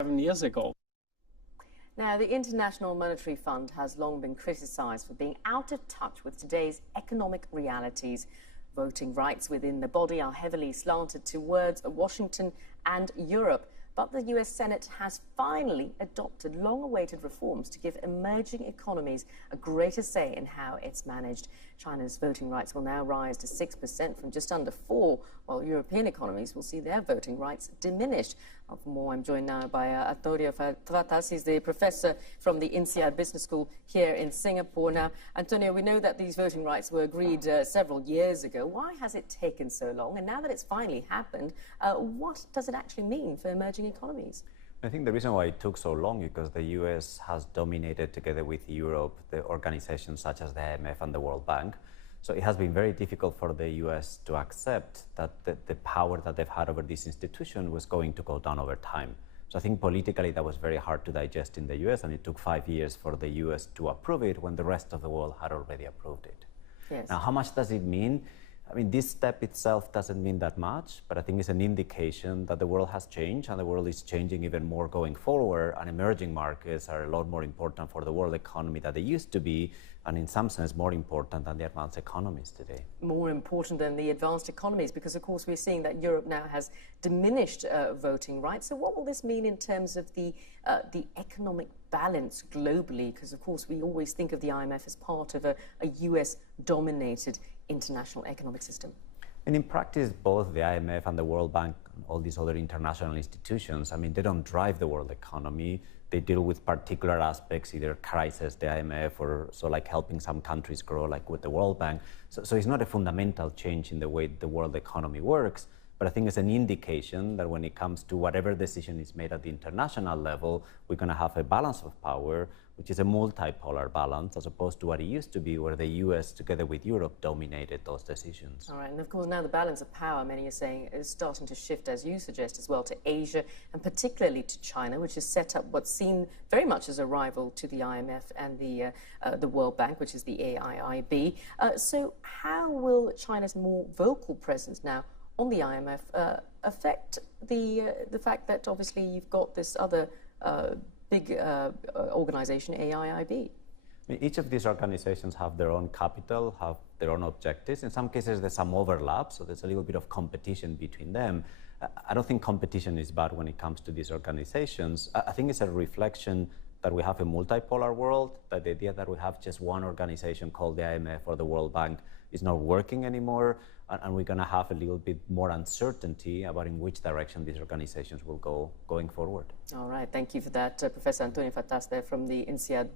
7 years ago. Now, the International Monetary Fund has long been criticized for being out of touch with today's economic realities. Voting rights within the body are heavily slanted towards Washington and Europe. But the US Senate has finally adopted long-awaited reforms to give emerging economies a greater say in how it's managed. China's voting rights will now rise to 6% from just under 4%, while European economies will see their voting rights diminished. For more, I'm joined now by Antonio Fatas. He's the professor from the INSEAD Business School here in Singapore. Now, Antonio, we know that these voting rights were agreed several years ago. Why has it taken so long? And now that it's finally happened, what does it actually mean for emerging economies? I think the reason why it took so long is because the US has dominated, together with Europe, the organizations such as the IMF and the World Bank. So it has been very difficult for the US to accept that the power that they've had over this institution was going to go down over time. So I think politically that was very hard to digest in the US, and it took 5 years for the US to approve it when the rest of the world had already approved it. Yes. Now, how much does it mean? I mean, this step itself doesn't mean that much, but I think it's an indication that the world has changed, and the world is changing even more going forward, and emerging markets are a lot more important for the world economy than they used to be, and in some sense more important than the advanced economies today. More important than the advanced economies, because of course we're seeing that Europe now has diminished voting rights. So what will this mean in terms of the economic balance globally? Because of course we always think of the IMF as part of a US-dominated international economic system. And in practice, both the IMF and the World Bank and all these other international institutions, I mean, they don't drive the world economy. They deal with particular aspects, either crisis, the IMF, or so like helping some countries grow, like with the World Bank. So it's not a fundamental change in the way the world economy works, but I think it's an indication that when it comes to whatever decision is made at the international level, we're going to have a balance of power, which is a multipolar balance, as opposed to what it used to be, where the US, together with Europe, dominated those decisions. All right, and of course now the balance of power, many are saying, is starting to shift, as you suggest, as well, to Asia, and particularly to China, which has set up what's seen very much as a rival to the IMF and the World Bank, which is the AIIB. So how will China's more vocal presence now on the IMF affect the fact that obviously you've got this other big organization, AIIB? Each of these organizations have their own capital, have their own objectives. In some cases, there's some overlap, so there's a little bit of competition between them. I don't think competition is bad when it comes to these organizations. I think it's a reflection that we have a multipolar world, that the idea that we have just one organization called the IMF or the World Bank is not working anymore, and we're going to have a little bit more uncertainty about in which direction these organizations will go going forward. All right, thank you for that, Professor Antonio Fatas there from the INSEAD